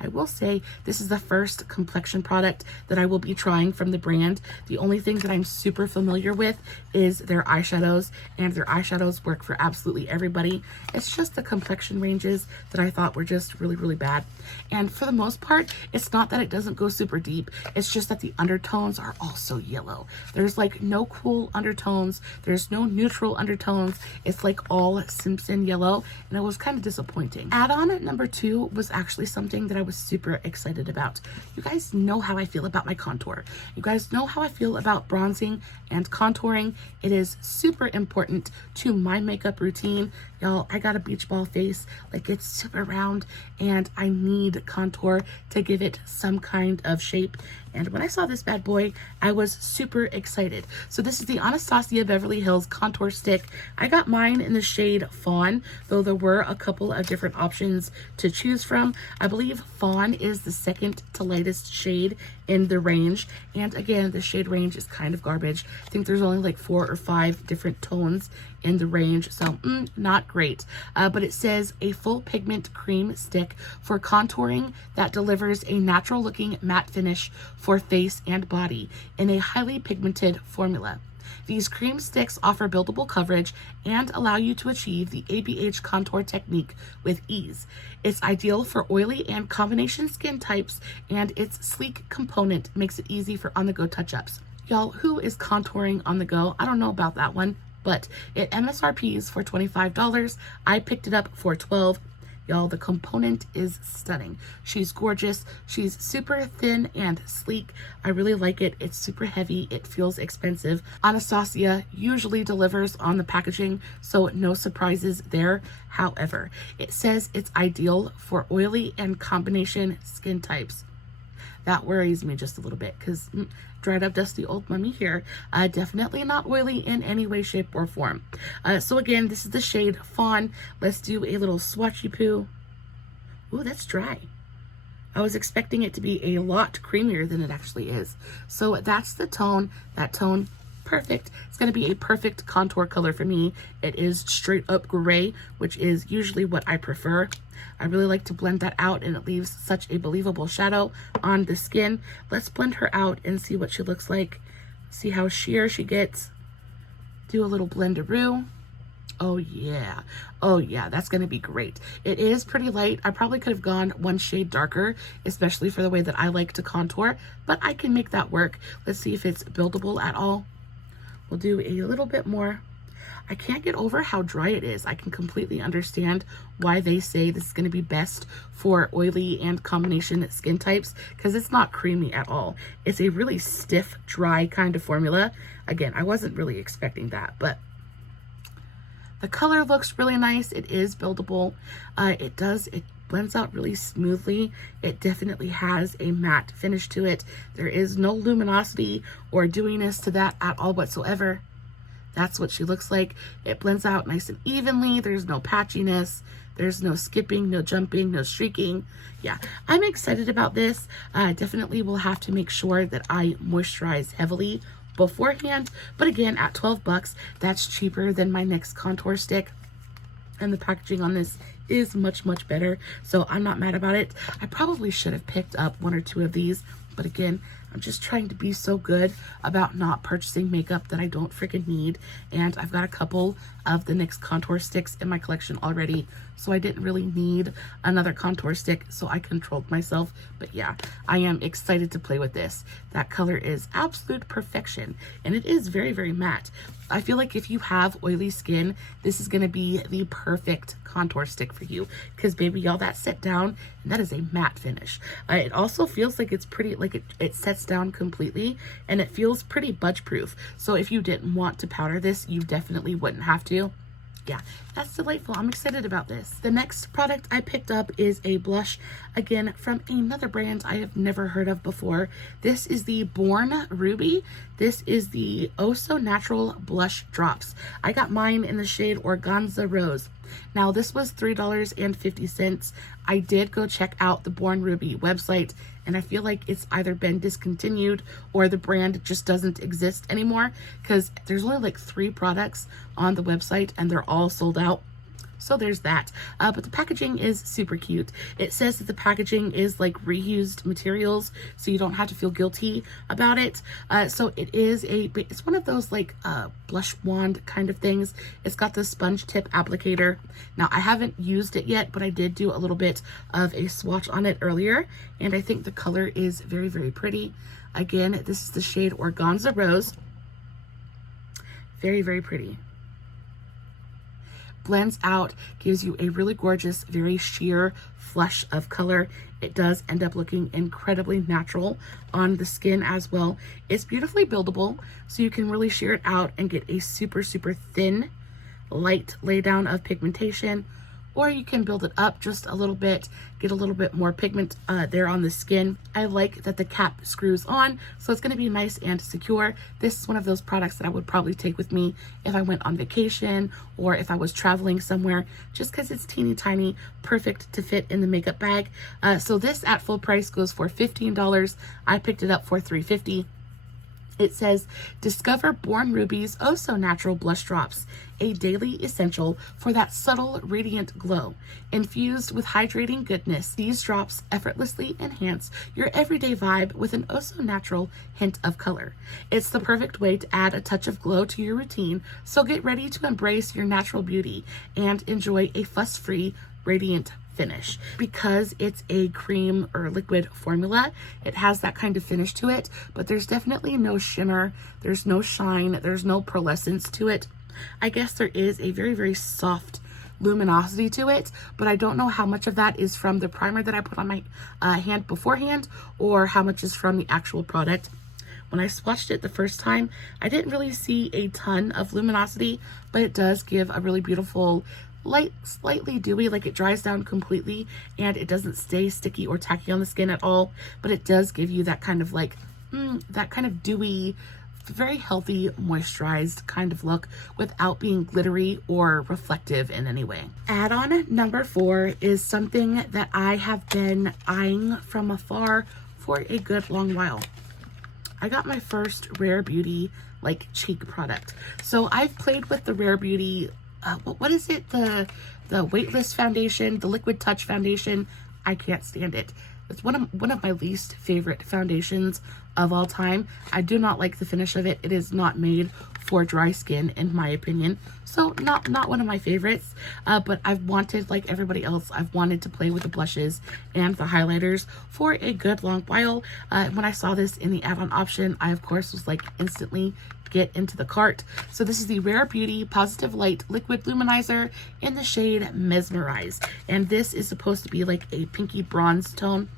I will say this is the first complexion product that I will be trying from the brand. The only thing that I'm super familiar with is their eyeshadows, and their eyeshadows work for absolutely everybody. It's just the complexion ranges that I thought were just really, really bad. And for the most part, it's not that it doesn't go super deep. It's just that the undertones are also yellow. There's like no cool undertones. There's no neutral undertones. It's like all Simpson yellow, and it was kind of disappointing. Add-on number 2 was actually something that I was super excited about. You guys know how I feel about my contour. You guys know how I feel about bronzing and contouring. It is super important to my makeup routine. Y'all, I got a beach ball face, like it's super round, and I need contour to give it some kind of shape. And when I saw this bad boy, I was super excited. So this is the Anastasia Beverly Hills Contour Stick. I got mine in the shade Fawn, though there were a couple of different options to choose from. I believe Fawn is the second to lightest shade in the range. And again, the shade range is kind of garbage. I think there's only like 4 or 5 different tones in the range, so not great. But it says a full pigment cream stick for contouring that delivers a natural looking matte finish for face and body in a highly pigmented formula. These cream sticks offer buildable coverage and allow you to achieve the ABH contour technique with ease. It's ideal for oily and combination skin types, and its sleek component makes it easy for on-the-go touch-ups. Y'all, who is contouring on the go? I don't know about that one, but it MSRPs for $25. I picked it up for $12. Y'all, the component is stunning. She's gorgeous. She's super thin and sleek. I really like it. It's super heavy. It feels expensive. Anastasia usually delivers on the packaging, so no surprises there. However, it says it's ideal for oily and combination skin types. That worries me just a little bit because dried up dusty old mummy here. Definitely not oily in any way, shape, or form. So again, this is the shade Fawn. Let's do a little swatchy poo. Ooh, that's dry. I was expecting it to be a lot creamier than it actually is. So that's the tone. That tone, perfect. It's going to be a perfect contour color for me. It is straight up gray, which is usually what I prefer. I really like to blend that out, and it leaves such a believable shadow on the skin. Let's blend her out and see what she looks like. See how sheer she gets. Do a little blenderoo. Oh yeah. Oh yeah, that's going to be great. It is pretty light. I probably could have gone one shade darker, especially for the way that I like to contour, but I can make that work. Let's see if it's buildable at all. We'll do a little bit more. I can't get over how dry it is. I can completely understand why they say this is going to be best for oily and combination skin types, because it's not creamy at all. It's a really stiff, dry kind of formula. Again, I wasn't really expecting that, but the color looks really nice. It is buildable. It blends out really smoothly. It definitely has a matte finish to it. There is no luminosity or dewiness to that at all whatsoever. That's what she looks like. It blends out nice and evenly. There's no patchiness. There's no skipping, no jumping, no streaking. Yeah, I'm excited about this. Definitely will have to make sure that I moisturize heavily beforehand. But again, at 12 bucks, that's cheaper than my NYX contour stick. And the packaging on this is much, much better. So I'm not mad about it. I probably should have picked up one or two of these. But again, I'm just trying to be so good about not purchasing makeup that I don't freaking need. And I've got a couple of the NYX contour sticks in my collection already, so I didn't really need another contour stick, so I controlled myself. But yeah, I am excited to play with this. That color is absolute perfection, and it is very, very matte. I feel like if you have oily skin, this is going to be the perfect contour stick for you, because baby, y'all, that set down, and that is a matte finish. It also feels like it's pretty, like it sets down completely, and it feels pretty budge proof. So if you didn't want to powder this, you definitely wouldn't have to. Yeah, that's delightful. I'm excited about this. The next product I picked up is a blush, again from another brand I have never heard of before. This is the Born Ruby. This is the Oh So Natural Blush Drops. I got mine in the shade Organza Rose. Now this was $3.50. I did go check out the Born Ruby website, and I feel like it's either been discontinued or the brand just doesn't exist anymore, because there's only like 3 products on the website and they're all sold out. So there's that. But the packaging is super cute. It says that the packaging is like reused materials, so you don't have to feel guilty about it. So it's one of those like blush wand kind of things. It's got the sponge tip applicator. Now I haven't used it yet, but I did do a little bit of a swatch on it earlier, and I think the color is very, very pretty. Again, this is the shade Organza Rose. Very, very pretty. Blends out, gives you a really gorgeous, very sheer flush of color. It does end up looking incredibly natural on the skin as well. It's beautifully buildable, so you can really sheer it out and get a super, super thin, light laydown of pigmentation, or you can build it up just a little bit, get a little bit more pigment there on the skin. I like that the cap screws on, so it's gonna be nice and secure. This is one of those products that I would probably take with me if I went on vacation or if I was traveling somewhere, just because it's teeny tiny, perfect to fit in the makeup bag. So this at full price goes for $15. I picked it up for $3.50. It says, discover Born Ruby's Oh So Natural Blush Drops, a daily essential for that subtle, radiant glow. Infused with hydrating goodness, these drops effortlessly enhance your everyday vibe with an oh so natural hint of color. It's the perfect way to add a touch of glow to your routine, so get ready to embrace your natural beauty and enjoy a fuss-free, radiant finish. Because it's a cream or liquid formula, it has that kind of finish to it, but there's definitely no shimmer, there's no shine, there's no pearlescence to it. I guess there is a very, very soft luminosity to it, but I don't know how much of that is from the primer that I put on my hand beforehand or how much is from the actual product. When I swatched it the first time, I didn't really see a ton of luminosity, but it does give a really beautiful light, slightly dewy, like it dries down completely and it doesn't stay sticky or tacky on the skin at all, but it does give you that kind of like that kind of dewy, very healthy, moisturized kind of look without being glittery or reflective in any way. Add-on number 4 is something that I have been eyeing from afar for a good long while. I got my first Rare Beauty like cheek product. So I've played with the Rare Beauty, what is it? The Weightless foundation, the Liquid Touch foundation. I can't stand it. It's one of my least favorite foundations of all time. I do not like the finish of it. It is not made for dry skin, in my opinion. So not one of my favorites, but I've wanted, like everybody else, I've wanted to play with the blushes and the highlighters for a good long while. When I saw this in the add-on option, I of course was like instantly get into the cart. So this is the Rare Beauty Positive Light Liquid Luminizer in the shade Mesmerize. And this is supposed to be like a pinky bronze tone.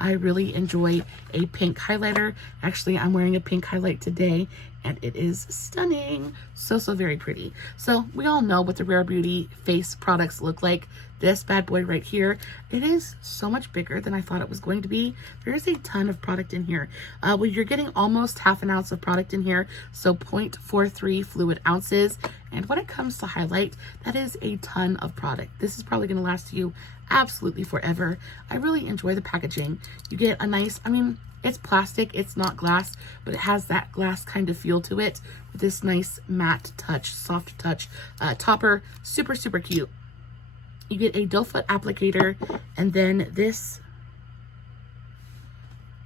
I really enjoy a pink highlighter. Actually, I'm wearing a pink highlight today and it is stunning. So very pretty. So we all know what the Rare Beauty face products look like. This bad boy right here, it is so much bigger than I thought it was going to be. There is a ton of product in here. Well, you're getting almost half an ounce of product in here, so 0.43 fluid ounces. And when it comes to highlight, that is a ton of product. This is probably going to last you absolutely forever. I really enjoy the packaging. You get a nice, I mean, it's plastic, it's not glass, but it has that glass kind of feel to it with this nice matte touch, soft touch topper. Super cute. You get a doe foot applicator, and then this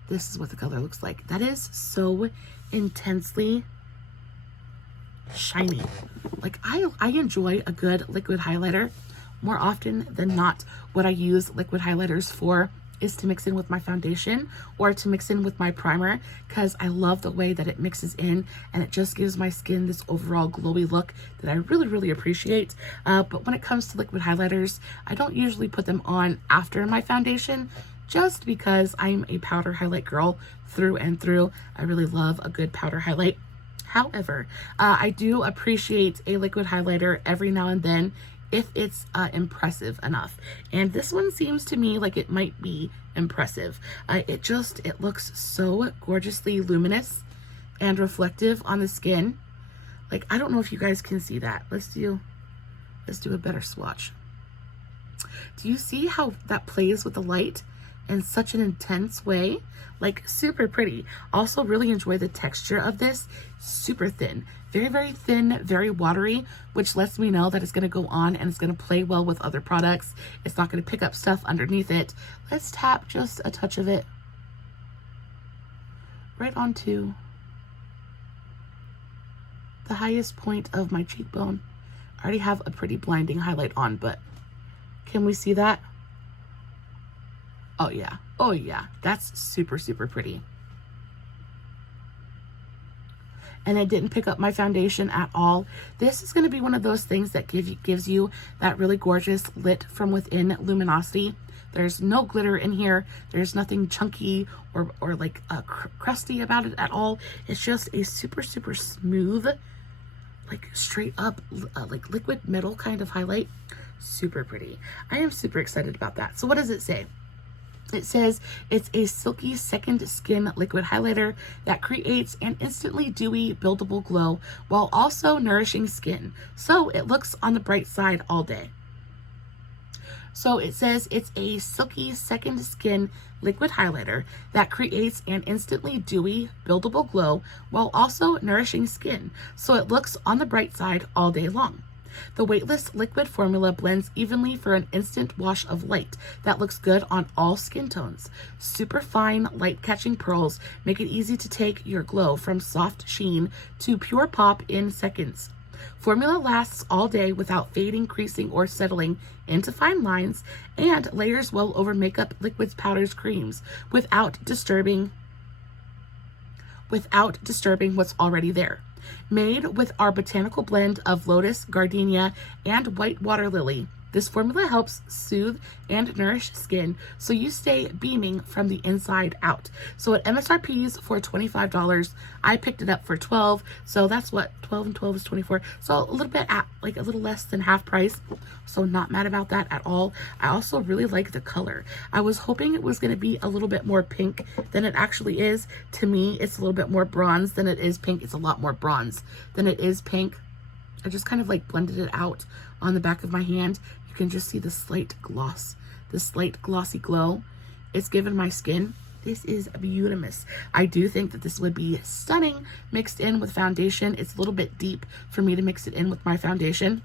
is what the color looks like. That is so intensely shiny. Like I enjoy a good liquid highlighter. More often than not, what I use liquid highlighters for is to mix in with my foundation or to mix in with my primer, because I love the way that it mixes in and it just gives my skin this overall glowy look that I really appreciate. But when it comes to liquid highlighters, I don't usually put them on after my foundation, just because I'm a powder highlight girl through and through. I really love a good powder highlight. However, I do appreciate a liquid highlighter every now and then if it's impressive enough. And this one seems to me like it might be impressive. It looks so gorgeously luminous and reflective on the skin. Like, I don't know if you guys can see that. Let's do a better swatch. Do you see how that plays with the light in such an intense way? Like, super pretty. Also really enjoy the texture of this. Super thin, very thin, very watery, which lets me know that it's going to go on and it's going to play well with other products. It's not going to pick up stuff underneath it. Let's tap just a touch of it right onto the highest point of my cheekbone. I already have a pretty blinding highlight on, but can we see that? Oh yeah, that's super pretty. And it didn't pick up my foundation at all. This is going to be one of those things that gives you that really gorgeous lit from within luminosity. There's no glitter in here. There's nothing chunky or like crusty about it at all. It's just a super smooth, like straight up like liquid metal kind of highlight. Super pretty. I am super excited about that. So what does it say? It says it's a silky second skin liquid highlighter that creates an instantly dewy, buildable glow while also nourishing skin, so it looks on the bright side all day. So it says it's a silky second skin liquid highlighter that creates an instantly dewy, buildable glow while also nourishing skin, so it looks on the bright side all day long. The weightless liquid formula blends evenly for an instant wash of light that looks good on all skin tones. Super fine, light-catching pearls make it easy to take your glow from soft sheen to pure pop in seconds. Formula lasts all day without fading, creasing, or settling into fine lines, and layers well over makeup, liquids, powders, creams without disturbing what's already there. Made with our botanical blend of lotus, gardenia, and white water lily, this formula helps soothe and nourish skin so you stay beaming from the inside out. So at MSRP's for $25, I picked it up for $12. So that's what 12 and 12 is 24. So a little bit at like a little less than half price. So not mad about that at all. I also really like the color. I was hoping it was going to be a little bit more pink than it actually is. To me, it's a little bit more bronze than it is pink. It's a lot more bronze than it is pink. I just kind of like blended it out on the back of my hand. You can just see the slight gloss, the slight glossy glow it's given my skin. This is beautimous. I do think that this would be stunning mixed in with foundation. It's a little bit deep for me to mix it in with my foundation.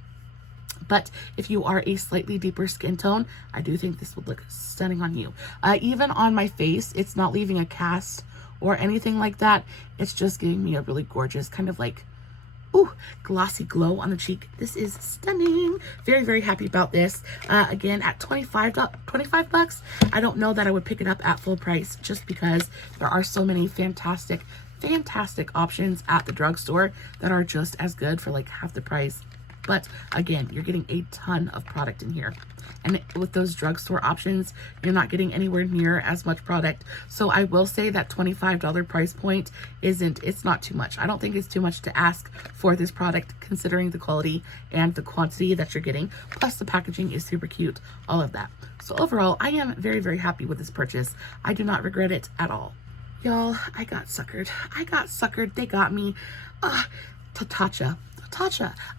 But if you are a slightly deeper skin tone, I do think this would look stunning on you. Even on my face, it's not leaving a cast or anything like that. It's just giving me a really gorgeous kind of like, ooh, glossy glow on the cheek. This is stunning. Very, very happy about this. Again, at 25 bucks, I don't know that I would pick it up at full price just because there are so many fantastic options at the drugstore that are just as good for like half the price. But again, you're getting a ton of product in here. And with those drugstore options, you're not getting anywhere near as much product. So I will say that $25 price point it's not too much. I don't think it's too much to ask for this product considering the quality and the quantity that you're getting. Plus the packaging is super cute, all of that. So overall, I am very, very happy with this purchase. I do not regret it at all. Y'all, I got suckered. They got me. Tatcha.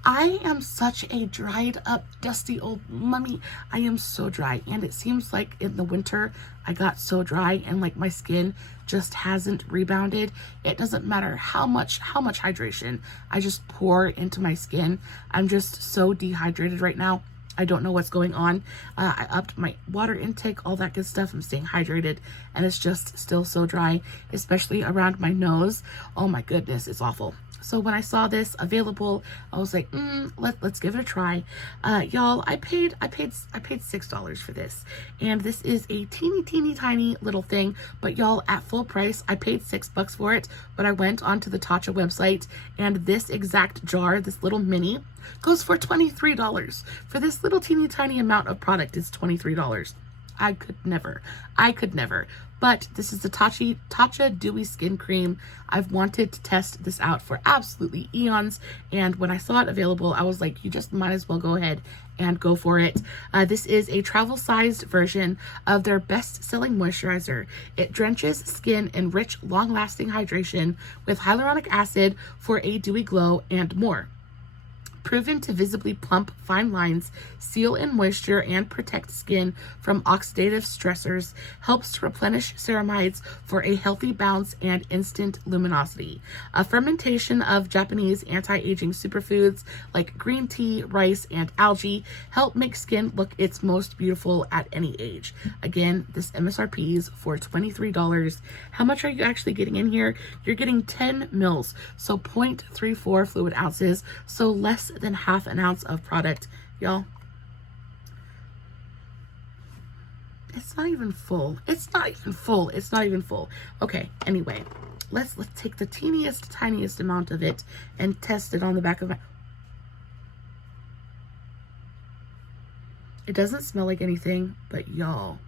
I am such a dried up, dusty old mummy. I am so dry, and it seems like in the winter I got so dry and like my skin just hasn't rebounded. It doesn't matter how much hydration I just pour into my skin. I'm just so dehydrated right now. I don't know what's going on. I upped my water intake, all that good stuff. I'm staying hydrated, and it's just still so dry, especially around my nose. Oh my goodness, it's awful. So when I saw this available, I was like, let's give it a try. Y'all, I paid $6 for this, and this is a teeny tiny little thing. But y'all, at full price, I paid $6 for it. But I went onto the Tatcha website, and this exact jar, this little mini, goes for $23. For this little teeny tiny amount of product, it's $23. I could never. But this is the Tatcha Dewy Skin Cream. I've wanted to test this out for absolutely eons, and when I saw it available, I was like, you just might as well go ahead and go for it. This is a travel-sized version of their best-selling moisturizer. It drenches skin in rich, long-lasting hydration with hyaluronic acid for a dewy glow and more. Proven to visibly plump fine lines, seal in moisture, and protect skin from oxidative stressors, helps to replenish ceramides for a healthy bounce and instant luminosity. A fermentation of Japanese anti-aging superfoods like green tea, rice, and algae help make skin look its most beautiful at any age. Again, this MSRP is for $23. How much are you actually getting in here? You're getting 10 mils, so 0.34 fluid ounces, so less than half an ounce of product, y'all. It's not even full. Okay, anyway, let's take the tiniest amount of it and test it on the back of my... It doesn't smell like anything, but y'all,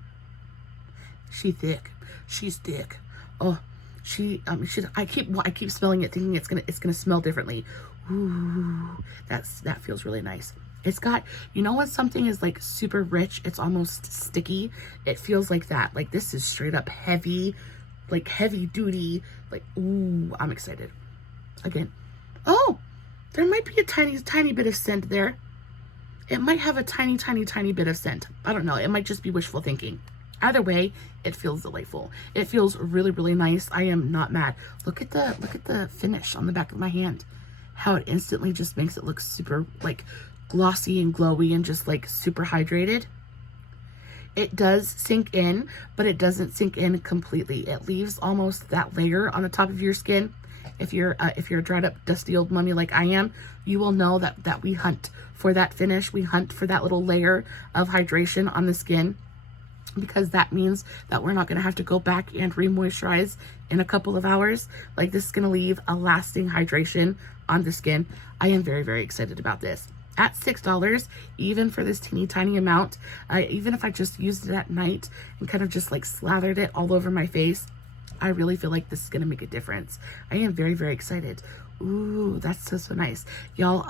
she's thick. Oh, I keep smelling it thinking it's gonna smell differently. Ooh, that feels really nice. It's got, you know, when something is like super rich, it's almost sticky. It feels like that. Like this is straight up heavy, like heavy duty. Like, ooh, I'm excited. Again, oh, there might be a tiny bit of scent there. It might have a tiny bit of scent. I don't know. It might just be wishful thinking. Either way, it feels delightful. It feels really nice. I am not mad. Look at the finish on the back of my hand. How it instantly just makes it look super like glossy and glowy and just like super hydrated. It does sink in, but it doesn't sink in completely. It leaves almost that layer on the top of your skin, if you're a dried up, dusty old mummy like I am, you will know that we hunt for that finish. We hunt for that little layer of hydration on the skin, because that means that we're not going to have to go back and re-moisturize in a couple of hours. Like, this is going to leave a lasting hydration on the skin. I am very, very excited about this. At $6, even for this teeny tiny amount, even if I just used it at night and kind of just like slathered it all over my face, I really feel like this is going to make a difference. I am very, very excited. Ooh, that's so nice. Y'all,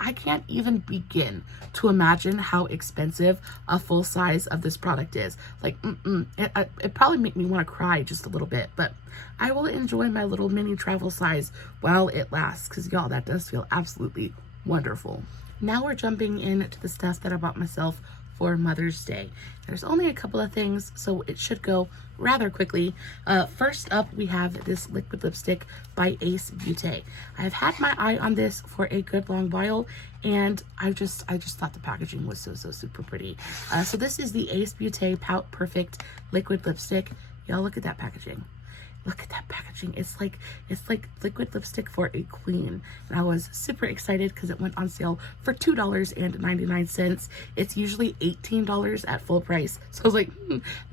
I can't even begin to imagine how expensive a full size of this product is. Like, it probably make me want to cry just a little bit, but I will enjoy my little mini travel size while it lasts, because y'all, that does feel absolutely wonderful. Now we're jumping into the stuff that I bought myself for Mother's Day. There's only a couple of things, so it should go rather quickly. First up, we have this liquid lipstick by Ace Beaute. I've had my eye on this for a good long while, and I just thought the packaging was so super pretty. So this is the Ace Beaute Pout Perfect liquid lipstick. Y'all, look at that packaging. Look at that packaging. It's like liquid lipstick for a queen. And I was super excited because it went on sale for $2.99. It's usually $18 at full price. So I was like,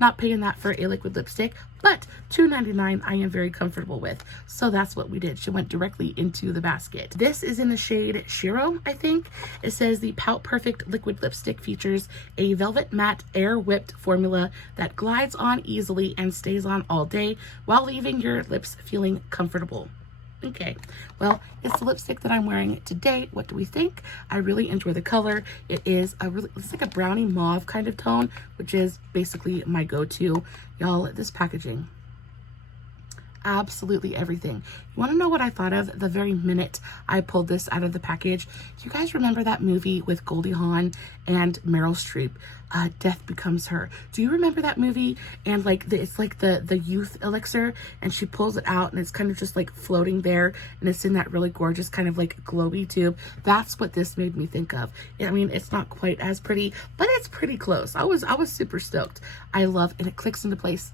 not paying that for a liquid lipstick, but $2.99 I am very comfortable with. So that's what we did. She went directly into the basket. This is in the shade Serum, I think. It says the Pout Perfect liquid lipstick features a velvet matte air whipped formula that glides on easily and stays on all day while leaving your lips feeling comfortable. Okay, well, it's the lipstick that I'm wearing today. What do we think? I really enjoy the color. It's like a brownie mauve kind of tone, which is basically my go-to. Y'all, this packaging, absolutely everything. You want to know what I thought of the very minute I pulled this out of the package? You guys remember that movie with Goldie Hawn and Meryl Streep, Death Becomes Her? Do you remember that movie? And like it's like the youth elixir, and she pulls it out and it's kind of just like floating there, and it's in that really gorgeous kind of like glowy tube. That's what this made me think of. I mean, it's not quite as pretty, but it's pretty close. I was super stoked. I love, and it clicks into place.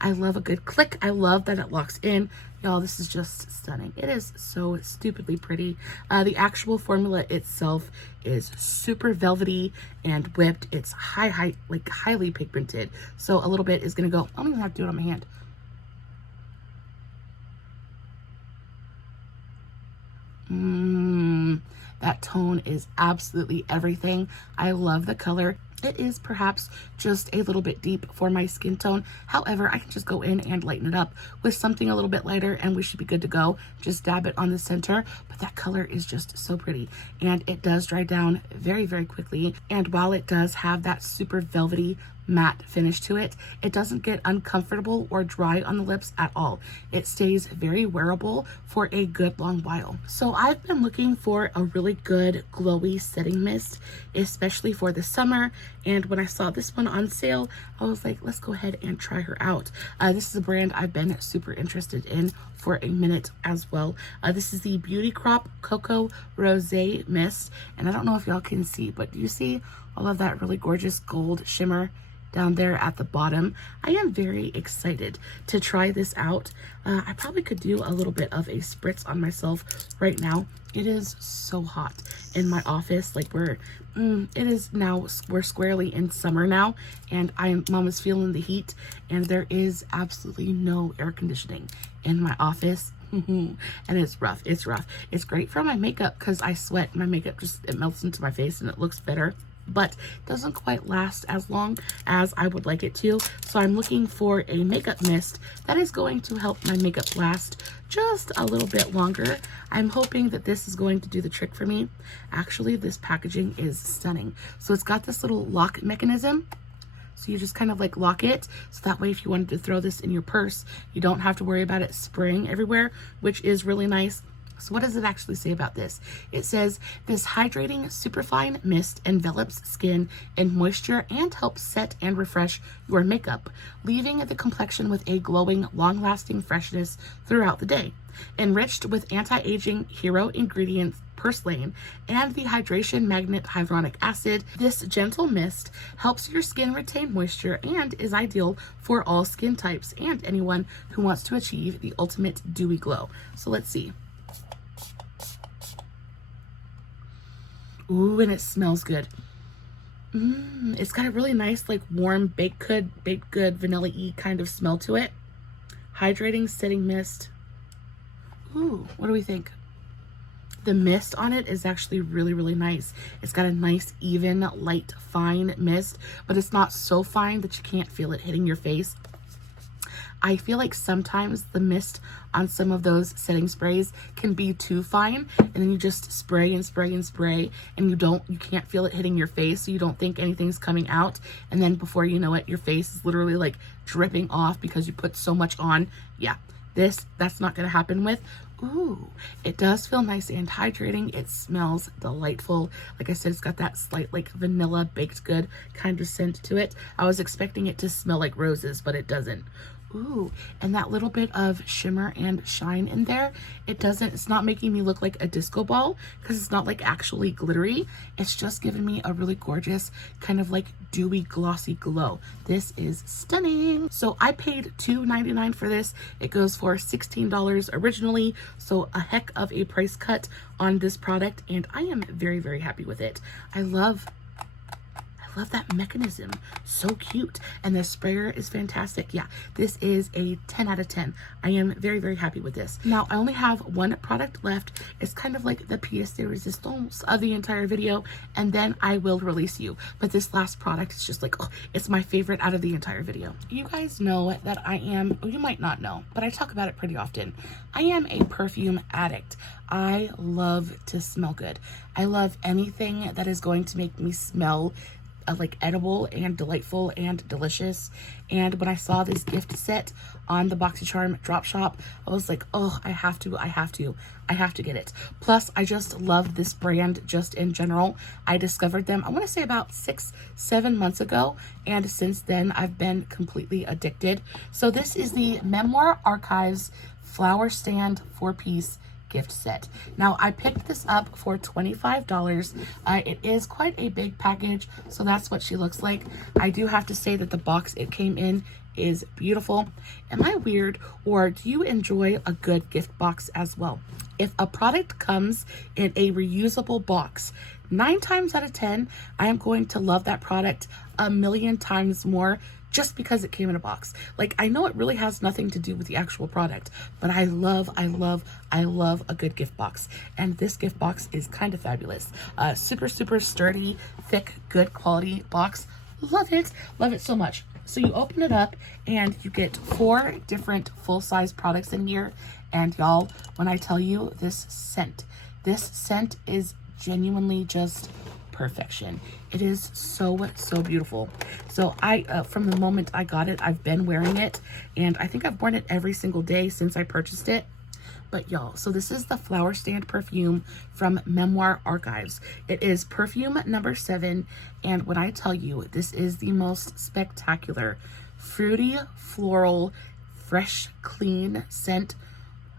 I love a good click. I love that it locks in. Y'all, this is just stunning. It is so stupidly pretty. The actual formula itself is super velvety and whipped. It's highly pigmented. So a little bit is gonna go, I don't even have to do it on my hand. That tone is absolutely everything. I love the color. It is perhaps just a little bit deep for my skin tone. However, I can just go in and lighten it up with something a little bit lighter and we should be good to go. Just dab it on the center, but that color is just so pretty, and it does dry down very, very quickly. And while it does have that super velvety matte finish to it, it doesn't get uncomfortable or dry on the lips at all. It stays very wearable for a good long while. So I've been looking for a really good glowy setting mist, especially for the summer, and when I saw this one on sale, I was like, let's go ahead and try her out. This is a brand I've been super interested in for a minute as well. This is the Beauty Crop Coco Rosé Mist, and I don't know if y'all can see, but do you see all of that really gorgeous gold shimmer down there at the bottom? I am very excited to try this out. I probably could do a little bit of a spritz on myself right now. It is so hot in my office. Like we're squarely in summer now, and Mama's feeling the heat, and there is absolutely no air conditioning in my office. And it's rough. It's great for my makeup because I sweat. My makeup it melts into my face and it looks better, but doesn't quite last as long as I would like it to. So I'm looking for a makeup mist that is going to help my makeup last just a little bit longer. I'm hoping that this is going to do the trick for me. Actually, this packaging is stunning. So it's got this little lock mechanism. So you just kind of like lock it, so that way if you wanted to throw this in your purse, you don't have to worry about it spraying everywhere, which is really nice. So what does it actually say about this? It says, this hydrating superfine mist envelops skin in moisture and helps set and refresh your makeup, leaving the complexion with a glowing, long-lasting freshness throughout the day. Enriched with anti-aging hero ingredients purslane and the hydration magnet hyaluronic acid, this gentle mist helps your skin retain moisture and is ideal for all skin types and anyone who wants to achieve the ultimate dewy glow. So let's see. Ooh, and it smells good. It's got a really nice, like, warm baked good vanilla-y kind of smell to it. Hydrating setting mist. Ooh, what do we think? The mist on it is actually really, really nice. It's got a nice, even, light, fine mist, but it's not so fine that you can't feel it hitting your face. I feel like sometimes the mist on some of those setting sprays can be too fine, and then you just spray and spray and spray, and you can't feel it hitting your face, so you don't think anything's coming out, and then before you know it, your face is literally like dripping off because you put so much on. Yeah, that's not gonna happen with. Ooh, it does feel nice and hydrating. It smells delightful. Like I said, it's got that slight like vanilla baked good kind of scent to it. I was expecting it to smell like roses, but it doesn't. Ooh, and that little bit of shimmer and shine in there, it's not making me look like a disco ball because it's not like actually glittery. It's just giving me a really gorgeous kind of like dewy glossy glow. This is stunning. So I paid $2.99 for this. It goes for $16 originally, so a heck of a price cut on this product, and I am very, very happy with it. I love that mechanism. So cute. And the sprayer is fantastic. Yeah, this is a 10 out of 10. I am very, very happy with this. Now, I only have one product left. It's kind of like the pièce de résistance of the entire video, and then I will release you. But this last product is just like, oh, it's my favorite out of the entire video. You guys know that I am, you might not know, but I talk about it pretty often. I am a perfume addict. I love to smell good. I love anything that is going to make me smell like edible and delightful and delicious. And when I saw this gift set on the BoxyCharm drop shop, I was like, oh, I have to get it. Plus, I just love this brand just in general. I discovered them, I want to say about 6-7 months ago, and since then I've been completely addicted. So this is the Memoir Archives Flower Stand 4-piece gift set. Now, I picked this up for $25. It is quite a big package, so that's what she looks like. I do have to say that the box it came in is beautiful. Am I weird, or do you enjoy a good gift box as well? If a product comes in a reusable box, 9 times out of 10, I am going to love that product a million times more just because it came in a box. Like, I know it really has nothing to do with the actual product, but I love a good gift box. And this gift box is kind of fabulous. Super, super sturdy, thick, good quality box. Love it so much. So you open it up and you get 4 different full-size products in here. And y'all, when I tell you this scent is genuinely just perfection. It is so beautiful. So I from the moment I got it, I've been wearing it, and I think I've worn it every single day since I purchased it. But y'all, so this is the Flower Stand perfume from Memoir Archives. It is perfume number 7, and when I tell you, this is the most spectacular fruity, floral, fresh, clean scent.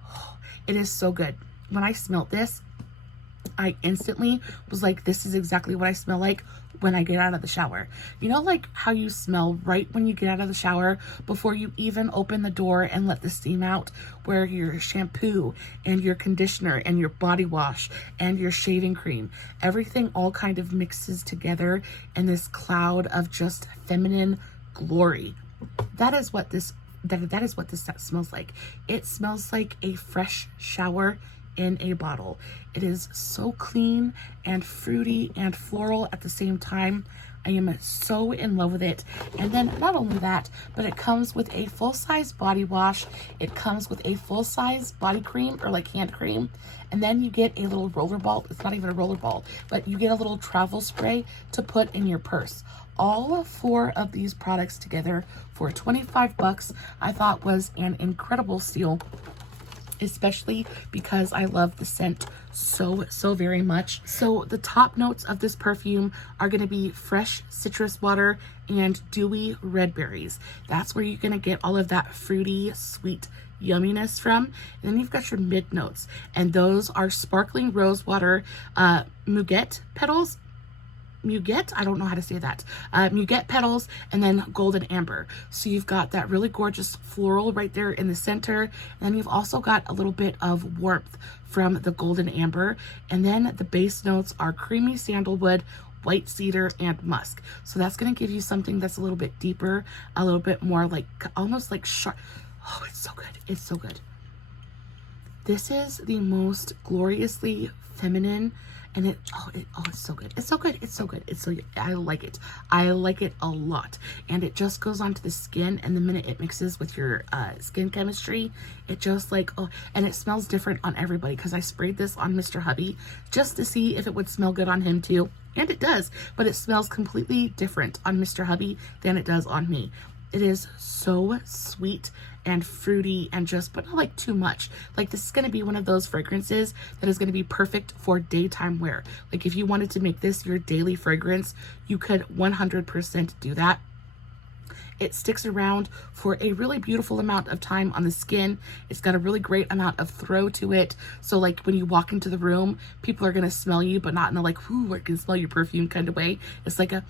Oh, it is so good. When I smelled this, I instantly was like, this is exactly what I smell like when I get out of the shower. You know, like how you smell right when you get out of the shower before you even open the door and let the steam out, where your shampoo and your conditioner and your body wash and your shaving cream, everything all kind of mixes together in this cloud of just feminine glory. That is what this smells like. It smells like a fresh shower in a bottle. It is so clean and fruity and floral at the same time. I am so in love with it. And then not only that, but it comes with a full-size body wash. It comes with a full-size body cream, or like hand cream. And then you get a little roller ball. It's not even a roller ball, but you get a little travel spray to put in your purse. All 4 of these products together for $25 I thought was an incredible steal. especially because I love the scent so very much. So the top notes of this perfume are going to be fresh citrus water and dewy red berries. That's where you're going to get all of that fruity, sweet yumminess from. And then you've got your mid notes, and those are sparkling rose water, muguet petals, muguet, I don't know how to say that, muguet petals, and then golden amber. So you've got that really gorgeous floral right there in the center, and then you've also got a little bit of warmth from the golden amber, and then the base notes are creamy sandalwood, white cedar, and musk. So that's going to give you something that's a little bit deeper, a little bit more like almost like sharp. Oh, it's so good. It's so good. This is the most gloriously feminine, and it's so good. It's so good. It's so good. It's so good. I like it. I like it a lot. And it just goes onto the skin, and the minute it mixes with your skin chemistry, it just like, oh, and it smells different on everybody, because I sprayed this on Mr. Hubby just to see if it would smell good on him too. And it does, but it smells completely different on Mr. Hubby than it does on me. It is so sweet and fruity, and just, but not like too much. Like, this is going to be one of those fragrances that is going to be perfect for daytime wear. Like, if you wanted to make this your daily fragrance, you could 100% do that. It sticks around for a really beautiful amount of time on the skin. It's got a really great amount of throw to it. So like when you walk into the room, people are going to smell you, but not in a like, ooh, I can smell your perfume kind of way. It's like a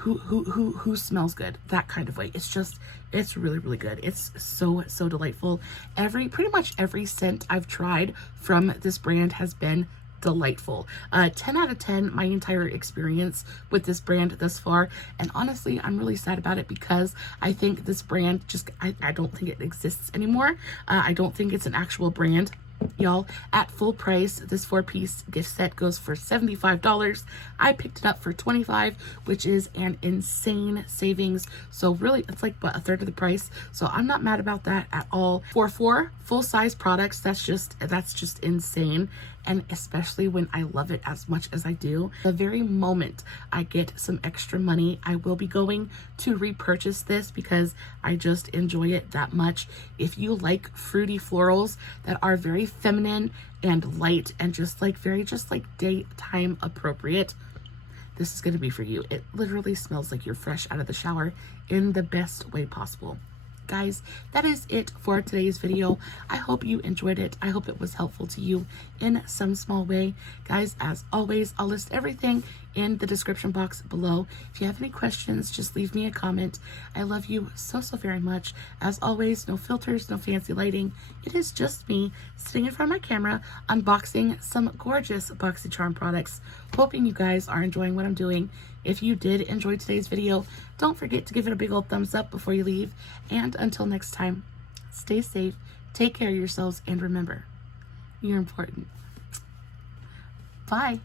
who smells good, that kind of way. It's just, it's really good. It's so delightful. Pretty much every scent I've tried from this brand has been delightful. 10 out of 10 my entire experience with this brand thus far, and honestly I'm really sad about it, because I think this brand just, I don't think it exists anymore. I don't think it's an actual brand. Y'all, at full price, this 4-piece gift set goes for $75. I picked it up for $25, which is an insane savings. So really, it's like, what, a third of the price. So I'm not mad about that at all. For 4 full-size products, that's just insane. And especially when I love it as much as I do, the very moment I get some extra money, I will be going to repurchase this, because I just enjoy it that much. If you like fruity florals that are very feminine and light and just like very daytime appropriate, this is going to be for you. It literally smells like you're fresh out of the shower in the best way possible. Guys, that is it for today's video. I hope you enjoyed it. I hope it was helpful to you in some small way. Guys, as always, I'll list everything in the description box below. If you have any questions, just leave me a comment. I love you so very much. As always, no filters, no fancy lighting. It is just me sitting in front of my camera unboxing some gorgeous BoxyCharm products. Hoping you guys are enjoying what I'm doing. If you did enjoy today's video, don't forget to give it a big old thumbs up before you leave. And until next time, stay safe, take care of yourselves, and remember, you're important. Bye.